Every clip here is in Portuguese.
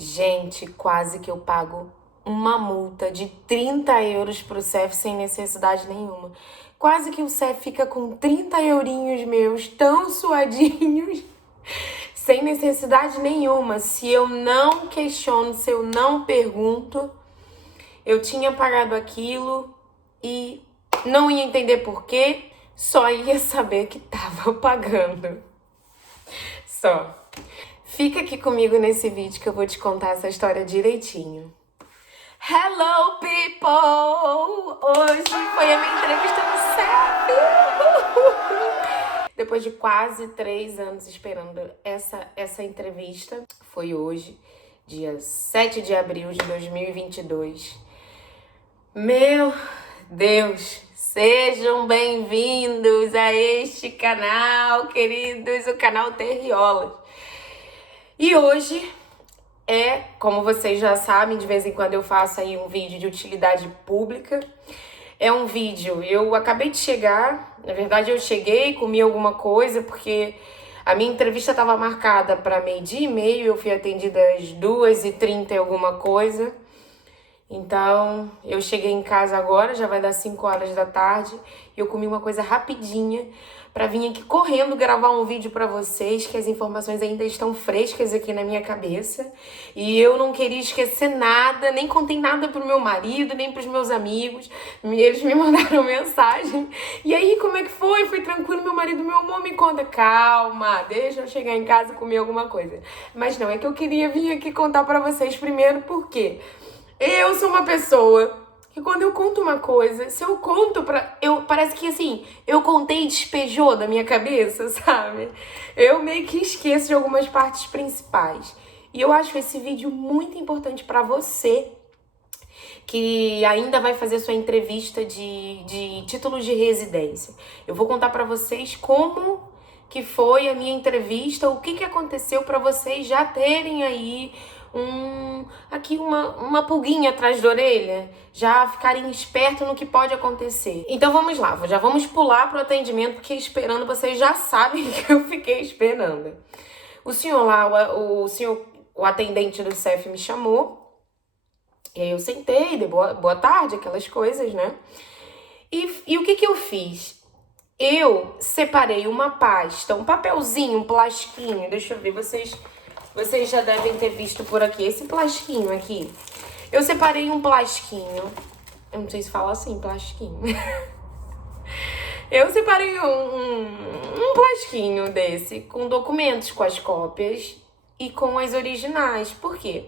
Gente, quase que eu pago uma multa de 30 euros pro CEF sem necessidade nenhuma. Quase que o CEF fica com 30 eurinhos meus tão suadinhos, sem necessidade nenhuma. Se eu não questiono, se eu não pergunto, eu tinha pagado aquilo e não ia entender por quê, só ia saber que tava pagando. Só. Fica aqui comigo nesse vídeo que eu vou te contar essa história direitinho. Hello, people! Hoje foi a minha entrevista no CEF! Depois de quase 3 anos esperando essa entrevista, foi hoje, dia 7 de abril de 2022. Meu Deus! Sejam bem-vindos a este canal, queridos, o canal Terriolas. E hoje como vocês já sabem, de vez em quando eu faço aí um vídeo de utilidade pública. É um vídeo, eu acabei de chegar, na verdade eu cheguei, comi alguma coisa, porque a minha entrevista estava marcada para 12h30, eu fui atendida às 2h30 e alguma coisa. Então, eu cheguei em casa agora, já vai dar 5 horas da tarde, e eu comi uma coisa rapidinha pra vir aqui correndo gravar um vídeo pra vocês, que as informações ainda estão frescas aqui na minha cabeça. E eu não queria esquecer nada, nem contei nada pro meu marido, nem pros meus amigos. Eles me mandaram mensagem. E aí, como é que foi? Foi tranquilo? Meu marido, meu amor, me conta. Calma, deixa eu chegar em casa e comer alguma coisa. Mas não, é que eu queria vir aqui contar pra vocês primeiro, por quê? Eu sou uma pessoa que quando eu conto uma coisa, se eu conto parece que assim, eu contei e despejou da minha cabeça, sabe? Eu meio que esqueço de algumas partes principais. E eu acho esse vídeo muito importante pra você que ainda vai fazer sua entrevista de título de residência. Eu vou contar pra vocês como que foi a minha entrevista, o que aconteceu pra vocês já terem aí uma pulguinha atrás da orelha, já ficarem espertos no que pode acontecer. Então vamos lá, já vamos pular pro atendimento, porque esperando vocês já sabem que eu fiquei esperando. O senhor lá, o atendente do CEF me chamou, e aí eu sentei, dei boa tarde, aquelas coisas, né? E o que eu fiz? Eu separei uma pasta, um papelzinho, um plastiquinho, deixa eu ver, vocês já devem ter visto por aqui, esse plastiquinho aqui. Eu separei um plastiquinho, eu não sei se fala assim, plastiquinho. Eu separei um plastiquinho desse, com documentos, com as cópias e com as originais. Por quê?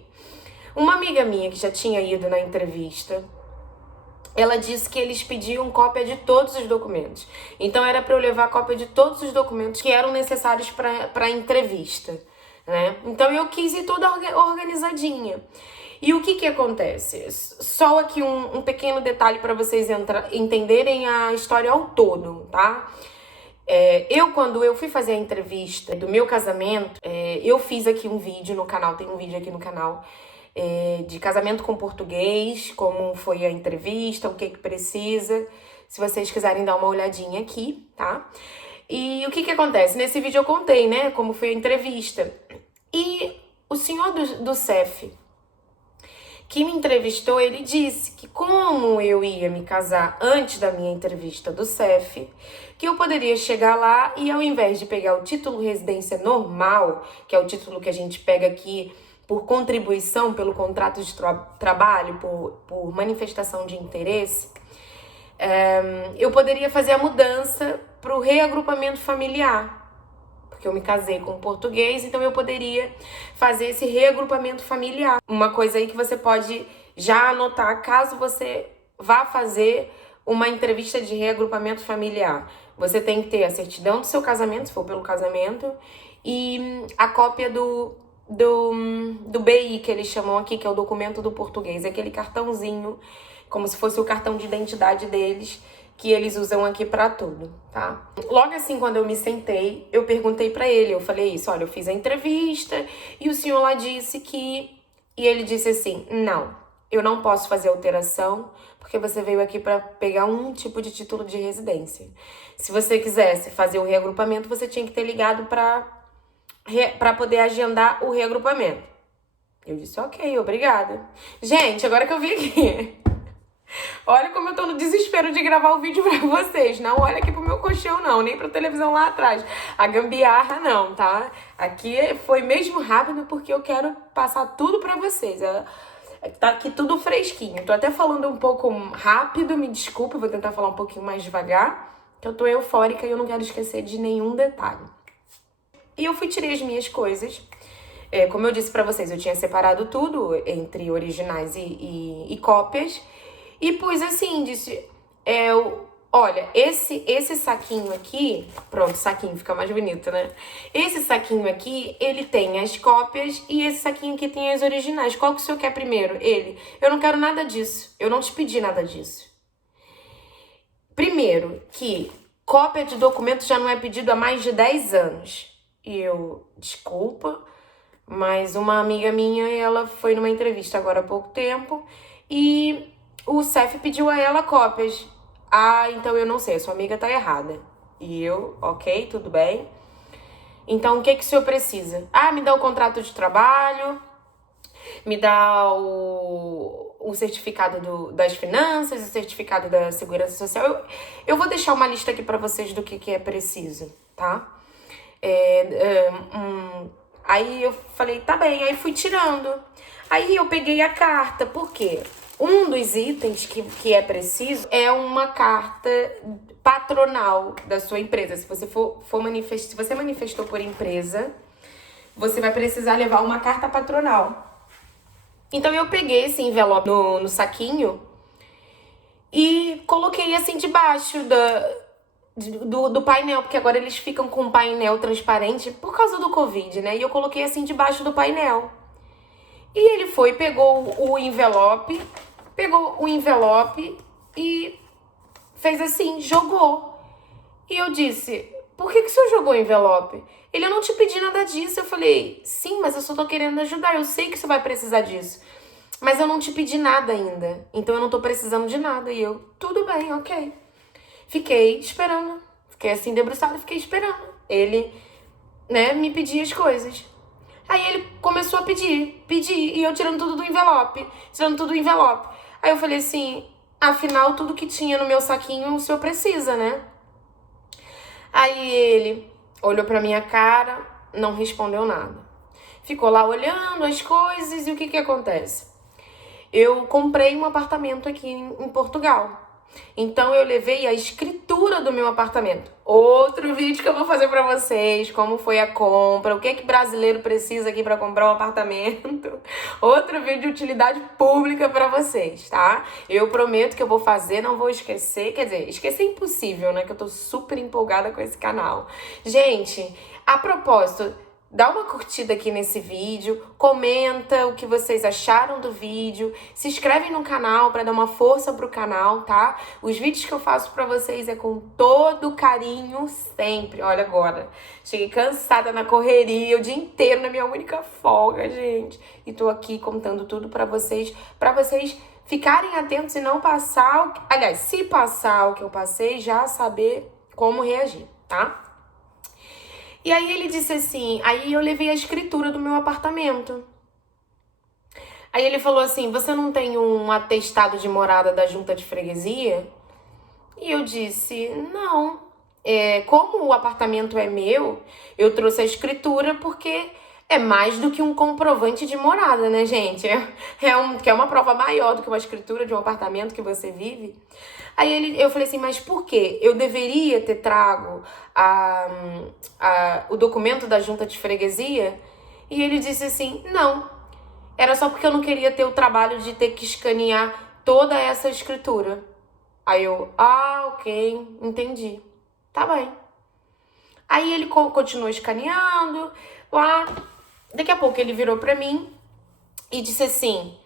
Uma amiga minha que já tinha ido na entrevista, ela disse que eles pediam cópia de todos os documentos. Então era para eu levar cópia de todos os documentos que eram necessários para a entrevista, né? Então eu quis ir toda organizadinha. E o que acontece? Só aqui um pequeno detalhe para vocês entenderem a história ao todo, tá? Quando eu fui fazer a entrevista do meu casamento, eu fiz aqui um vídeo no canal, tem um vídeo aqui no canal, de casamento com português, como foi a entrevista, o que precisa, se vocês quiserem dar uma olhadinha aqui, tá? E o que acontece? Nesse vídeo eu contei, né, como foi a entrevista. E o senhor do CEF, que me entrevistou, ele disse que como eu ia me casar antes da minha entrevista do CEF, que eu poderia chegar lá e ao invés de pegar o título residência normal, que é o título que a gente pega aqui por contribuição pelo contrato de trabalho, por manifestação de interesse, eu poderia fazer a mudança para o reagrupamento familiar. Porque eu me casei com um português, então eu poderia fazer esse reagrupamento familiar. Uma coisa aí que você pode já anotar, caso você vá fazer uma entrevista de reagrupamento familiar. Você tem que ter a certidão do seu casamento, se for pelo casamento, e a cópia do BI, que eles chamam aqui, que é o documento do português, aquele cartãozinho, como se fosse o cartão de identidade deles, que eles usam aqui pra tudo, tá? Logo assim, quando eu me sentei, eu perguntei pra ele, eu falei isso, olha, eu fiz a entrevista e o senhor lá disse que... E ele disse assim, não, eu não posso fazer alteração, porque você veio aqui pra pegar um tipo de título de residência. Se você quisesse fazer o reagrupamento, você tinha que ter ligado pra poder agendar o reagrupamento. Eu disse, ok, obrigada. Gente, agora que eu vi aqui, olha como eu tô no desespero de gravar o vídeo pra vocês. Não olha aqui pro meu colchão, não, nem pra televisão lá atrás. A gambiarra, não, tá? Aqui foi mesmo rápido porque eu quero passar tudo pra vocês. Tá aqui tudo fresquinho. Tô até falando um pouco rápido, me desculpe, vou tentar falar um pouquinho mais devagar, que eu tô eufórica e eu não quero esquecer de nenhum detalhe. E eu fui tirar as minhas coisas. Como eu disse pra vocês, eu tinha separado tudo entre originais e cópias. E pus assim, disse... olha, esse saquinho aqui... Pronto, saquinho, fica mais bonito, né? Esse saquinho aqui, ele tem as cópias e esse saquinho aqui tem as originais. Qual que o senhor quer primeiro? Ele. Eu não quero nada disso. Eu não te pedi nada disso. Primeiro, que cópia de documento já não é pedido há mais de 10 anos. E eu, desculpa, mas uma amiga minha, ela foi numa entrevista agora há pouco tempo e o CEF pediu a ela cópias. Ah, então eu não sei, a sua amiga tá errada. E eu, ok, tudo bem. Então, o que o senhor precisa? Ah, me dá o contrato de trabalho, me dá o certificado das finanças, o certificado da segurança social. Eu vou deixar uma lista aqui pra vocês do que é preciso, tá? Aí eu falei, tá bem, aí fui tirando. Aí eu peguei a carta, por quê? Um dos itens que é preciso é uma carta patronal da sua empresa. Se você se você manifestou por empresa, você vai precisar levar uma carta patronal. Então eu peguei esse envelope no saquinho e coloquei assim debaixo do painel, porque agora eles ficam com um painel transparente por causa do Covid, né? E eu coloquei assim debaixo do painel. E ele foi, pegou o envelope e fez assim, jogou. E eu disse, por que o senhor jogou o envelope? Ele, eu não te pedi nada disso. Eu falei, sim, mas eu só tô querendo ajudar, eu sei que você vai precisar disso. Mas eu não te pedi nada ainda, então eu não tô precisando de nada. E eu, tudo bem, ok. Fiquei esperando, fiquei assim debruçada, fiquei esperando. Ele, né, me pedia as coisas. Aí ele começou a pedir, e eu tirando tudo do envelope. Aí eu falei assim, afinal, tudo que tinha no meu saquinho o senhor precisa, né? Aí ele olhou pra minha cara, não respondeu nada. Ficou lá olhando as coisas e o que acontece? Eu comprei um apartamento aqui em Portugal. Então eu levei a escritura do meu apartamento. Outro vídeo que eu vou fazer pra vocês, como foi a compra, o que brasileiro precisa aqui pra comprar um apartamento. Outro vídeo de utilidade pública pra vocês, tá? Eu prometo que eu vou fazer, não vou esquecer. Quer dizer, esquecer é impossível, né? Que eu tô super empolgada com esse canal. Gente, a propósito, dá uma curtida aqui nesse vídeo, comenta o que vocês acharam do vídeo, se inscreve no canal para dar uma força pro canal, tá? Os vídeos que eu faço para vocês é com todo carinho sempre. Olha agora, cheguei cansada na correria o dia inteiro na minha única folga, gente. E tô aqui contando tudo para vocês ficarem atentos e não passar, aliás, se passar o que eu passei, já saber como reagir, tá? E aí ele disse assim, aí eu levei a escritura do meu apartamento. Aí ele falou assim, você não tem um atestado de morada da junta de freguesia? E eu disse, não. Como o apartamento é meu, eu trouxe a escritura porque é mais do que um comprovante de morada, né, gente? Que é uma prova maior do que uma escritura de um apartamento que você vive. Aí eu falei assim, mas por quê? Eu deveria ter trago o documento da junta de freguesia? E ele disse assim, não. Era só porque eu não queria ter o trabalho de ter que escanear toda essa escritura. Aí eu, ok, entendi. Tá bem. Aí ele continuou escaneando, lá. Daqui a pouco ele virou pra mim e disse assim,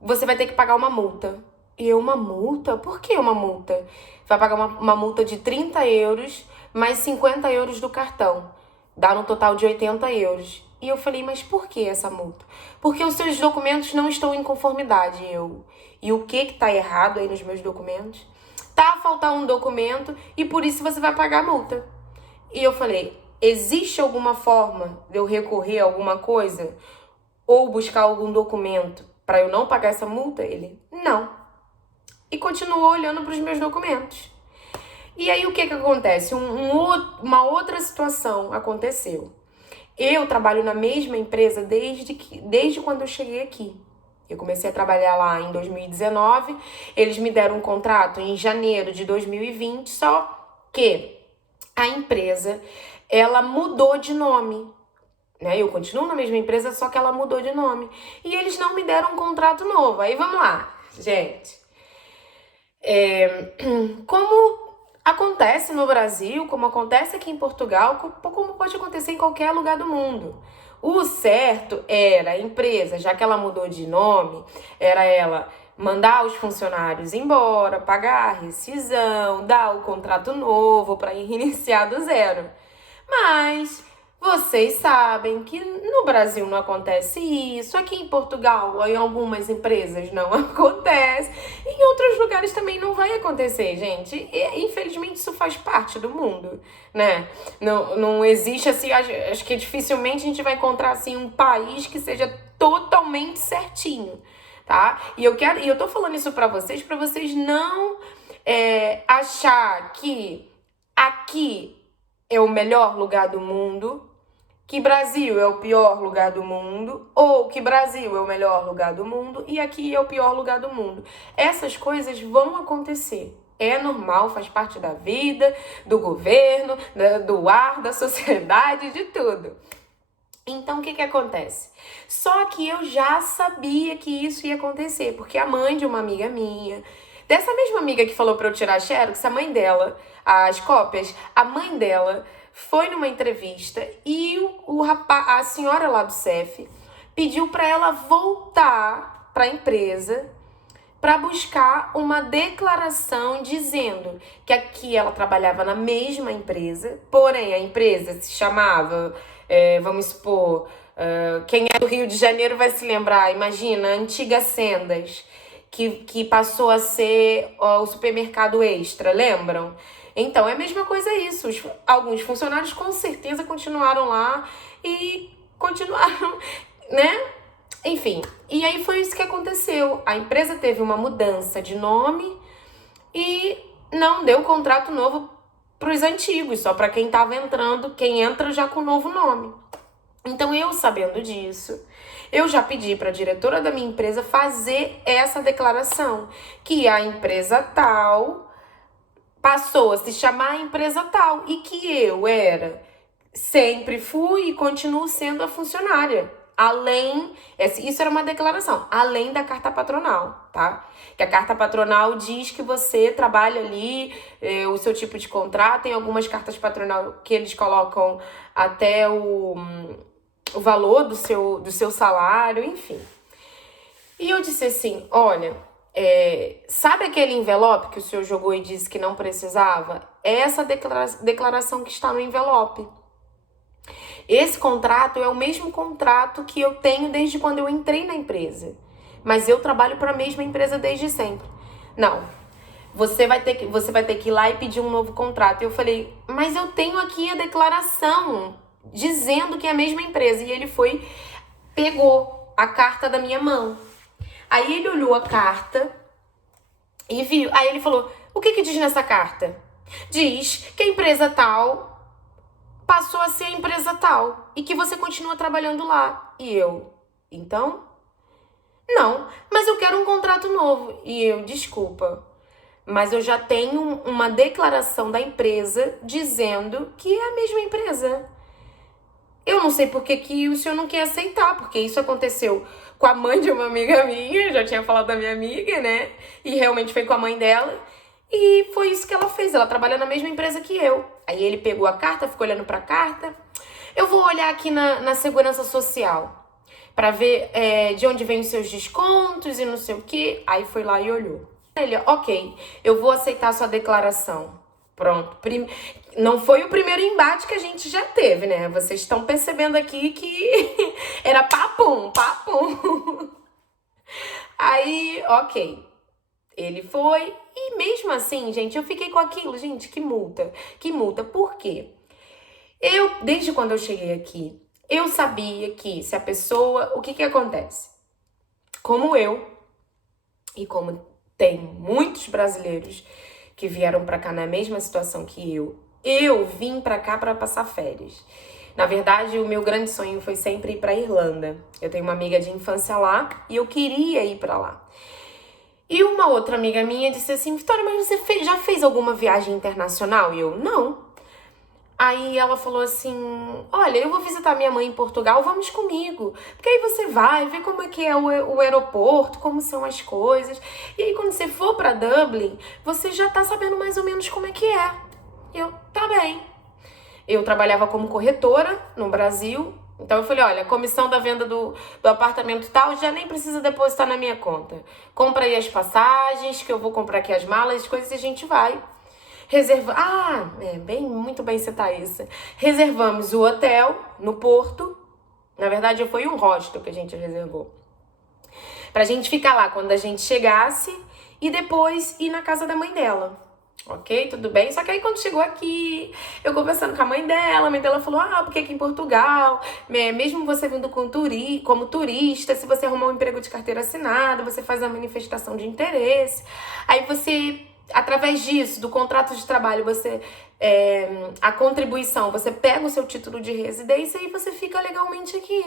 você vai ter que pagar uma multa. E eu, uma multa? Por que uma multa? Vai pagar uma multa de 30 euros, mais 50 euros do cartão. Dá no total de 80 euros. E eu falei, mas por que essa multa? Porque os seus documentos não estão em conformidade. E o que tá errado aí nos meus documentos? Tá a faltar um documento e por isso você vai pagar a multa. E eu falei, existe alguma forma de eu recorrer a alguma coisa? ou buscar algum documento para eu não pagar essa multa? Ele, não. E continuou olhando para os meus documentos. E aí o que acontece? Uma outra situação aconteceu. Eu trabalho na mesma empresa desde quando eu cheguei aqui. Eu comecei a trabalhar lá em 2019, eles me deram um contrato em janeiro de 2020, só que a empresa, ela mudou de nome, né? Eu continuo na mesma empresa, só que ela mudou de nome. E eles não me deram um contrato novo. Aí vamos lá, gente. Como acontece no Brasil, como acontece aqui em Portugal, como pode acontecer em qualquer lugar do mundo. O certo era a empresa, já que ela mudou de nome, era ela mandar os funcionários embora, pagar a rescisão, dar o contrato novo para iniciar do zero. Mas vocês sabem que no Brasil não acontece isso, aqui em Portugal, em algumas empresas não acontece, em outros lugares também não vai acontecer, gente. E, infelizmente isso faz parte do mundo, né? Não existe assim, acho que dificilmente a gente vai encontrar assim um país que seja totalmente certinho, tá? E eu tô falando isso pra vocês não achar que aqui é o melhor lugar do mundo, que Brasil é o pior lugar do mundo, ou que Brasil é o melhor lugar do mundo e aqui é o pior lugar do mundo. Essas coisas vão acontecer. É normal, faz parte da vida, do governo, do ar, da sociedade, de tudo. Então, o que acontece? Só que eu já sabia que isso ia acontecer, porque a mãe de uma amiga minha, dessa mesma amiga que falou pra eu tirar a xerox, a mãe dela, as cópias, a mãe dela foi numa entrevista e a senhora lá do CEF pediu pra ela voltar pra empresa para buscar uma declaração dizendo que aqui ela trabalhava na mesma empresa, porém a empresa se chamava, vamos supor, quem é do Rio de Janeiro vai se lembrar, imagina, Antiga Sendas, que passou a ser o supermercado Extra, lembram? Então, é a mesma coisa isso. Alguns funcionários com certeza continuaram lá e continuaram, né? Enfim, e aí foi isso que aconteceu. A empresa teve uma mudança de nome e não deu contrato novo para os antigos, só para quem estava entrando, quem entra já com o novo nome. Então, eu sabendo disso, eu já pedi para a diretora da minha empresa fazer essa declaração, que a empresa tal passou a se chamar empresa tal e que eu sempre fui e continuo sendo a funcionária. Isso era uma declaração, além da carta patronal, tá? Que a carta patronal diz que você trabalha ali, o seu tipo de contrato, tem algumas cartas patronal que eles colocam até o valor do seu salário, enfim. E eu disse assim, olha, sabe aquele envelope que o senhor jogou e disse que não precisava? É essa declaração que está no envelope. Esse contrato é o mesmo contrato que eu tenho desde quando eu entrei na empresa. Mas eu trabalho para a mesma empresa desde sempre. Não, você vai ter que ir lá e pedir um novo contrato. Eu falei, mas eu tenho aqui a declaração dizendo que é a mesma empresa. E ele pegou a carta da minha mão. Aí ele olhou a carta e viu. Aí ele falou, o que diz nessa carta? Diz que a empresa tal passou a ser a empresa tal e que você continua trabalhando lá. E eu, então? Não, mas eu quero um contrato novo. E eu, desculpa, mas eu já tenho uma declaração da empresa dizendo que é a mesma empresa. Eu não sei por que o senhor não quer aceitar, porque isso aconteceu com a mãe de uma amiga minha, já tinha falado da minha amiga, né? E realmente foi com a mãe dela. E foi isso que ela fez, ela trabalha na mesma empresa que eu. Aí ele pegou a carta, ficou olhando pra carta. Eu vou olhar aqui na Segurança Social pra ver de onde vem os seus descontos e não sei o quê. Aí foi lá e olhou. Ele, ok, eu vou aceitar a sua declaração. Pronto. Não foi o primeiro embate que a gente já teve, né? Vocês estão percebendo aqui que era papum, papum. Aí, ok. Ele foi e mesmo assim, gente, eu fiquei com aquilo. Gente, que multa. Que multa. Por quê? Desde quando eu cheguei aqui, Eu sabia que se a pessoa... O que que acontece? Como eu, e como tem muitos brasileiros que vieram pra cá na mesma situação que eu vim pra cá pra passar férias. Na verdade, o meu grande sonho foi sempre ir pra Irlanda. Eu tenho uma amiga de infância lá e eu queria ir pra lá. E uma outra amiga minha disse assim, Vitória, mas você já fez alguma viagem internacional? E eu, não. Aí ela falou assim, olha, eu vou visitar minha mãe em Portugal, vamos comigo. Porque aí você vai ver como é que é o aeroporto, como são as coisas. E aí quando você for pra Dublin, você já tá sabendo mais ou menos como é que é. Eu, tá bem. Eu trabalhava como corretora no Brasil. Então eu falei, olha, a comissão da venda do apartamento tal já nem precisa depositar na minha conta. Compra aí as passagens, que eu vou comprar aqui as malas, as coisas e a gente vai. Muito bem citar isso. Reservamos o hotel no Porto. Na verdade, foi um hostel que a gente reservou. Pra gente ficar lá quando a gente chegasse e depois ir na casa da mãe dela. Ok, tudo bem? Só que aí quando chegou aqui, eu conversando com a mãe dela falou, porque aqui em Portugal, mesmo você vindo como turista, se você arrumar um emprego de carteira assinada, você faz a manifestação de interesse, aí você, através disso, do contrato de trabalho, a contribuição, você pega o seu título de residência e você fica legalmente aqui.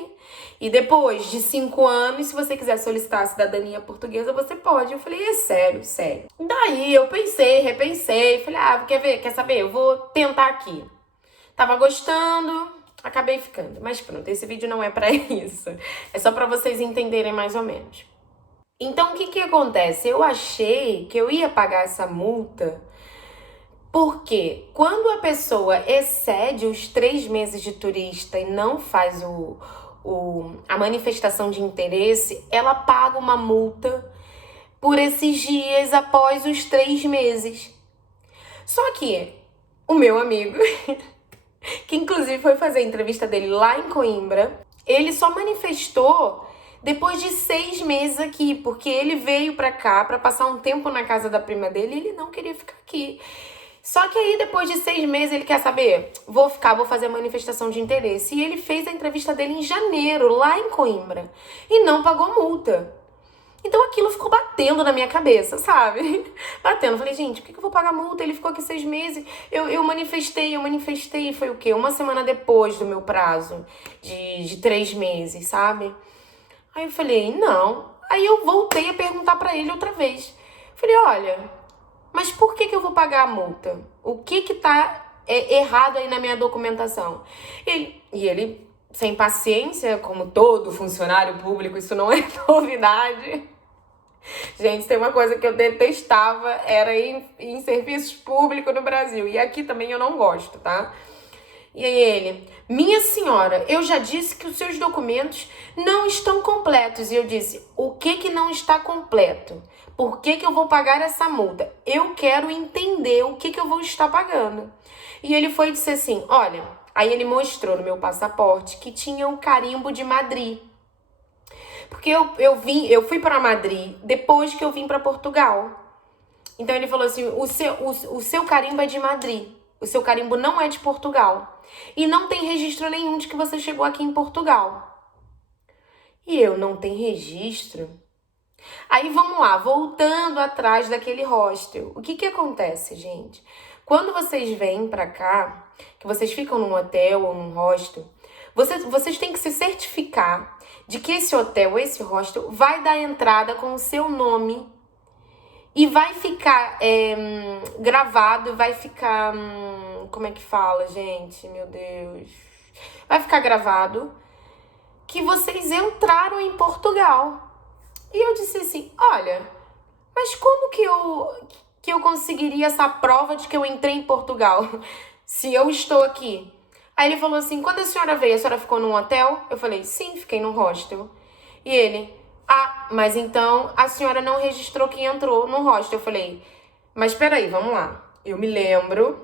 E depois de 5 anos, se você quiser solicitar a cidadania portuguesa, você pode. Eu falei, sério. Daí eu repensei, falei, quer saber? Eu vou tentar aqui. Tava gostando, acabei ficando. Mas pronto, esse vídeo não é pra isso. É só pra vocês entenderem mais ou menos. Então, o que acontece? Eu achei que eu ia pagar essa multa porque quando a pessoa excede os 3 meses de turista e não faz a manifestação de interesse, ela paga uma multa por esses dias após os 3 meses. Só que o meu amigo, que inclusive foi fazer a entrevista dele lá em Coimbra, ele só manifestou depois de 6 meses aqui, porque ele veio pra cá pra passar um tempo na casa da prima dele e ele não queria ficar aqui. Só que aí, depois de 6 meses, ele quer saber, vou fazer a manifestação de interesse. E ele fez a entrevista dele em janeiro, lá em Coimbra, e não pagou multa. Então aquilo ficou batendo na minha cabeça, sabe? Batendo. Falei, gente, por que eu vou pagar multa? Ele ficou aqui 6 meses. Eu manifestei, foi o quê? 1 semana depois do meu prazo de 3 meses, sabe? Aí eu falei, não. Aí eu voltei a perguntar pra ele outra vez. Falei, olha, mas por que eu vou pagar a multa? O que tá errado aí na minha documentação? Ele, sem paciência, como todo funcionário público, isso não é novidade. Gente, tem uma coisa que eu detestava, era em serviços públicos no Brasil. E aqui também eu não gosto, tá? E aí ele, minha senhora, eu já disse que os seus documentos não estão completos. E eu disse, o que não está completo? Por que eu vou pagar essa multa? Eu quero entender o que eu vou estar pagando. E ele foi e disse assim, olha, aí ele mostrou no meu passaporte que tinha um carimbo de Madrid. Porque eu fui para Madrid depois que eu vim para Portugal. Então ele falou assim, o seu carimbo é de Madrid. O seu carimbo não é de Portugal. E não tem registro nenhum de que você chegou aqui em Portugal. E eu, não tem registro? Aí vamos lá, voltando atrás daquele hostel. O que acontece, gente? Quando vocês vêm pra cá, que vocês ficam num hotel ou num hostel, vocês têm que se certificar de que esse hotel, esse hostel, vai dar entrada com o seu nome e vai ficar gravado, vai ficar... como é que fala, gente? Meu Deus. Vai ficar gravado que vocês entraram em Portugal. E eu disse assim, olha, mas como que eu conseguiria essa prova de que eu entrei em Portugal se eu estou aqui? Aí ele falou assim, quando a senhora veio, a senhora ficou num hotel? Eu falei, sim, fiquei num hostel. E ele, mas então a senhora não registrou que entrou no hostel. Eu falei, mas peraí, vamos lá. Eu me lembro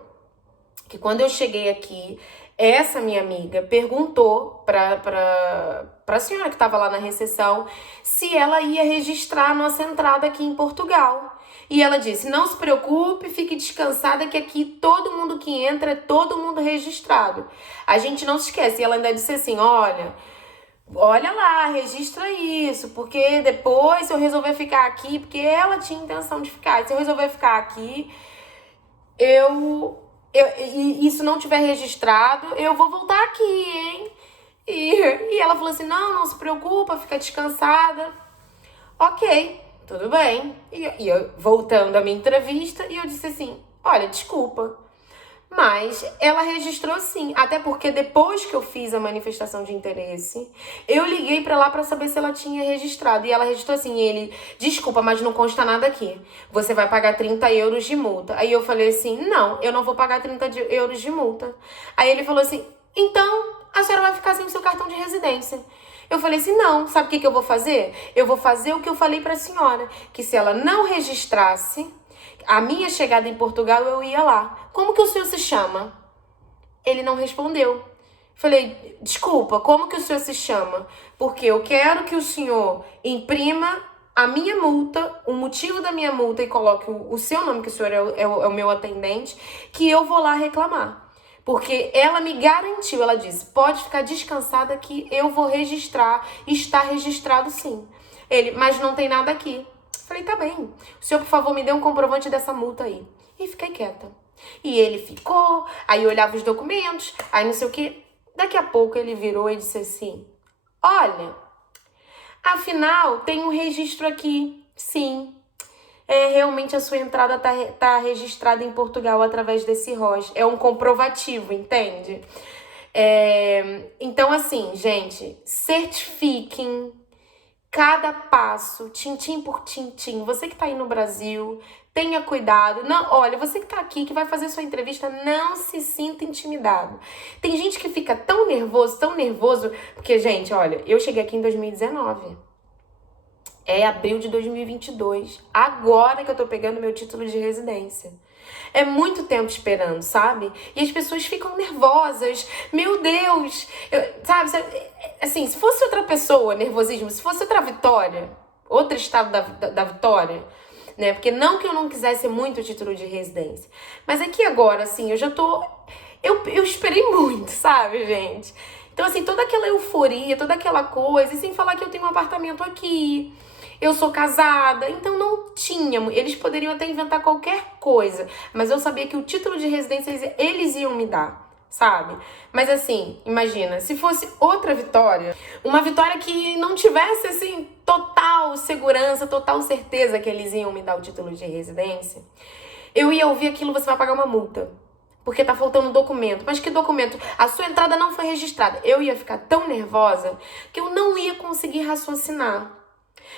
que quando eu cheguei aqui, essa minha amiga perguntou pra senhora que estava lá na recepção se ela ia registrar a nossa entrada aqui em Portugal. E ela disse, não se preocupe, fique descansada que aqui todo mundo que entra é todo mundo registrado. A gente não se esquece. E ela ainda disse assim, olha lá, registra isso, porque depois se eu resolver ficar aqui, porque ela tinha intenção de ficar, se eu resolver ficar aqui, e isso não tiver registrado, eu vou voltar aqui, hein? E ela falou assim, não se preocupa, fica descansada. Ok, tudo bem. E eu, voltando à minha entrevista, e eu disse assim, olha, desculpa, mas ela registrou sim, até porque depois que eu fiz a manifestação de interesse, eu liguei pra lá pra saber se ela tinha registrado. E ela registrou assim, ele, desculpa, mas não consta nada aqui. Você vai pagar 30 euros de multa. Aí eu falei assim, não, eu não vou pagar 30 euros de multa. Aí ele falou assim, então a senhora vai ficar sem o seu cartão de residência. Eu falei assim, não, sabe o que eu vou fazer? Eu vou fazer o que eu falei pra senhora, que se ela não registrasse a minha chegada em Portugal, eu ia lá. Como que o senhor se chama? Ele não respondeu. Falei, desculpa, como que o senhor se chama? Porque eu quero que o senhor imprima a minha multa, o motivo da minha multa e coloque o seu nome, que o senhor é o meu atendente, que eu vou lá reclamar. Porque ela me garantiu, ela disse, pode ficar descansada que eu vou registrar, está registrado sim. Ele, mas não tem nada aqui. Falei, tá bem. O senhor, por favor, me dê um comprovante dessa multa aí. E fiquei quieta. E ele ficou, aí olhava os documentos, aí não sei o que. Daqui a pouco ele virou e disse assim, olha, afinal, tem um registro aqui. Sim, realmente a sua entrada tá registrada em Portugal através desse ROS. É um comprovativo, entende? Então, assim, gente, certifiquem cada passo, tintim por tintim. Você que tá aí no Brasil, tenha cuidado. Não, olha, você que tá aqui, que vai fazer sua entrevista, não se sinta intimidado. Tem gente que fica tão nervoso, porque, gente, olha, eu cheguei aqui em 2019. É abril de 2022. Agora que eu tô pegando meu título de residência. É muito tempo esperando, sabe? E as pessoas ficam nervosas. Meu Deus! Sabe? Assim, se fosse outra pessoa, nervosismo, se fosse outra Vitória, outro estado da Vitória, né? Porque não que eu não quisesse muito o título de residência. Mas aqui agora, assim, eu já tô... Eu esperei muito, sabe, gente? Então, assim, toda aquela euforia, toda aquela coisa, e sem falar que eu tenho um apartamento aqui, eu sou casada, então não tinha. Eles poderiam até inventar qualquer coisa, mas eu sabia que o título de residência eles iam me dar, sabe? Mas assim, imagina, se fosse outra Vitória, uma Vitória que não tivesse, assim, total segurança, total certeza que eles iam me dar o título de residência, eu ia ouvir aquilo, você vai pagar uma multa. Porque tá faltando documento. Mas que documento? A sua entrada não foi registrada. Eu ia ficar tão nervosa que eu não ia conseguir raciocinar.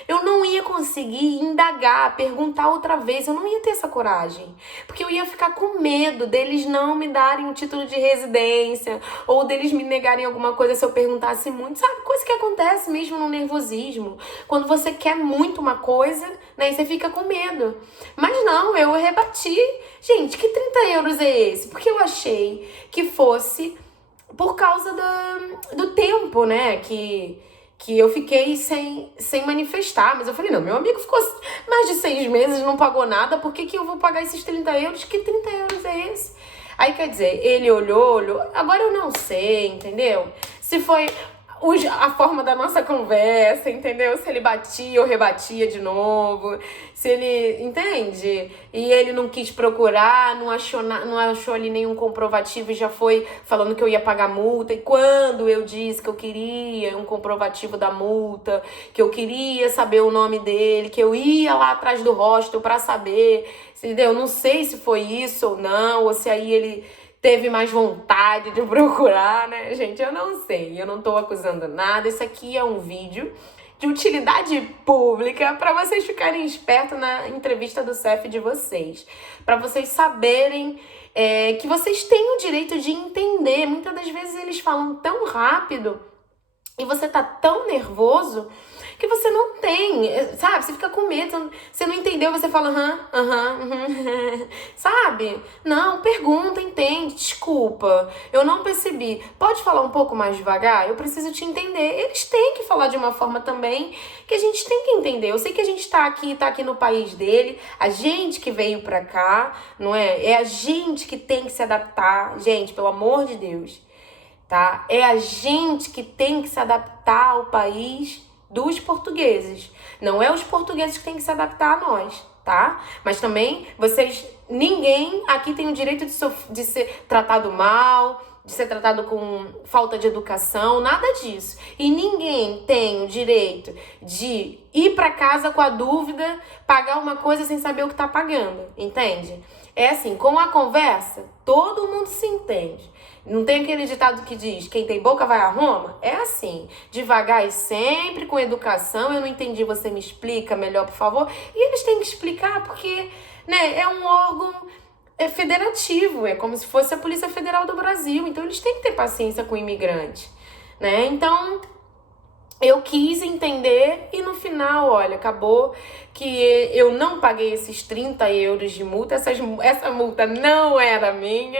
Eu não ia conseguir indagar, perguntar outra vez. Eu não ia ter essa coragem. Porque eu ia ficar com medo deles não me darem o título de residência. Ou deles me negarem alguma coisa se eu perguntasse muito. Sabe? Coisa que acontece mesmo no nervosismo. Quando você quer muito uma coisa, né? E você fica com medo. Mas não, eu rebati. Gente, que 30 euros é esse? Porque eu achei que fosse por causa do tempo, né? Que eu fiquei sem manifestar. Mas eu falei, não, meu amigo ficou mais de 6 meses, não pagou nada, por que eu vou pagar esses 30 euros? Que 30 euros é esse? Aí, quer dizer, ele olhou, agora eu não sei, entendeu? Se foi a forma da nossa conversa, entendeu? Se ele batia ou rebatia de novo, se ele, entende? E ele não quis procurar, não achou ali nenhum comprovativo e já foi falando que eu ia pagar multa. E quando eu disse que eu queria um comprovativo da multa, que eu queria saber o nome dele, que eu ia lá atrás do hostel pra saber, entendeu? Não sei se foi isso ou não, ou se aí ele teve mais vontade de procurar, né? Gente, eu não sei, eu não tô acusando nada. Isso aqui é um vídeo de utilidade pública para vocês ficarem espertos na entrevista do CEF de vocês. Para vocês saberem que vocês têm o direito de entender. Muitas das vezes eles falam tão rápido e você tá tão nervoso que você não tem, sabe? Você fica com medo, você não entendeu, você fala sabe? Não, pergunta, entende, desculpa, eu não percebi. Pode falar um pouco mais devagar? Eu preciso te entender. Eles têm que falar de uma forma também que a gente tem que entender. Eu sei que a gente tá aqui no país dele, a gente que veio pra cá, não é? É a gente que tem que se adaptar, gente, pelo amor de Deus, tá? É a gente que tem que se adaptar ao país dos portugueses. Não é os portugueses que têm que se adaptar a nós, tá? Mas também ninguém aqui tem o direito de ser tratado mal, de ser tratado com falta de educação, nada disso. E ninguém tem o direito de ir para casa com a dúvida, pagar uma coisa sem saber o que tá pagando, entende? É assim, com a conversa, todo mundo se entende. Não tem aquele ditado que diz, quem tem boca vai a Roma? É assim, devagar e sempre com educação. Eu não entendi, você me explica melhor, por favor. E eles têm que explicar porque, né, é um órgão federativo, é como se fosse a Polícia Federal do Brasil. Então eles têm que ter paciência com o imigrante, né? Então eu quis entender e no final, olha, acabou que eu não paguei esses 30 euros de multa. Essa multa não era minha.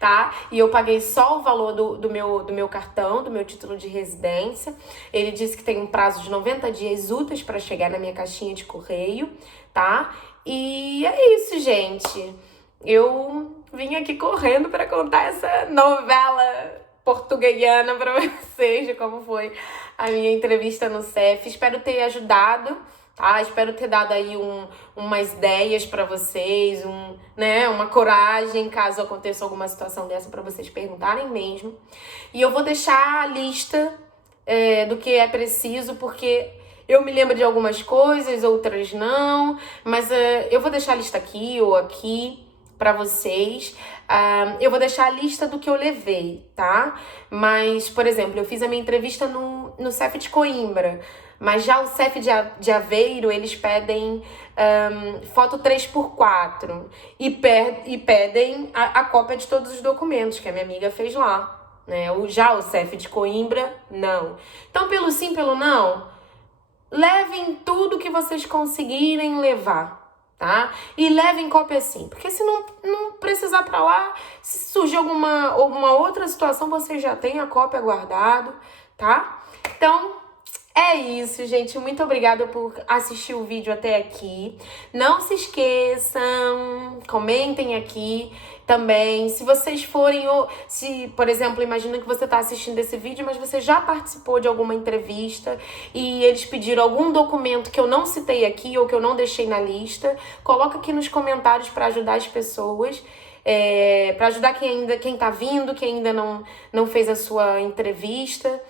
Tá? E eu paguei só o valor do meu cartão, do meu título de residência. Ele disse que tem um prazo de 90 dias úteis para chegar na minha caixinha de correio, tá? E é isso, gente. Eu vim aqui correndo para contar essa novela portuguesa para vocês de como foi a minha entrevista no CEF. Espero ter ajudado, tá? Espero ter dado aí umas ideias pra vocês, uma coragem caso aconteça alguma situação dessa pra vocês perguntarem mesmo. E eu vou deixar a lista do que é preciso, porque eu me lembro de algumas coisas, outras não, mas eu vou deixar a lista aqui ou aqui pra vocês. Eu vou deixar a lista do que eu levei, tá? Mas, por exemplo, eu fiz a minha entrevista no CEF de Coimbra, mas já o CEF de Aveiro, eles pedem foto 3x4 e pedem a cópia de todos os documentos que a minha amiga fez lá, né? Já o CEF de Coimbra, não. Então, pelo sim, pelo não, levem tudo que vocês conseguirem levar, tá? E levem cópia sim, porque se não precisar pra lá, se surgir alguma outra situação, vocês já têm a cópia guardado, tá? Então, é isso, gente. Muito obrigada por assistir o vídeo até aqui. Não se esqueçam, comentem aqui também. Se vocês forem, por exemplo, imagina que você está assistindo esse vídeo, mas você já participou de alguma entrevista e eles pediram algum documento que eu não citei aqui ou que eu não deixei na lista, coloca aqui nos comentários para ajudar as pessoas. Para ajudar quem tá vindo, quem ainda não fez a sua entrevista,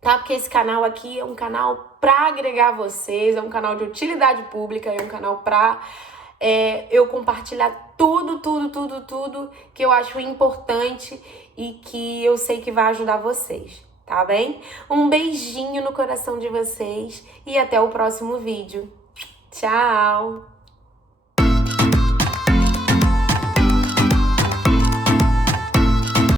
tá? Porque esse canal aqui é um canal para agregar vocês, é um canal de utilidade pública, é um canal para eu compartilhar tudo que eu acho importante e que eu sei que vai ajudar vocês, tá bem? Um beijinho no coração de vocês e até o próximo vídeo. Tchau!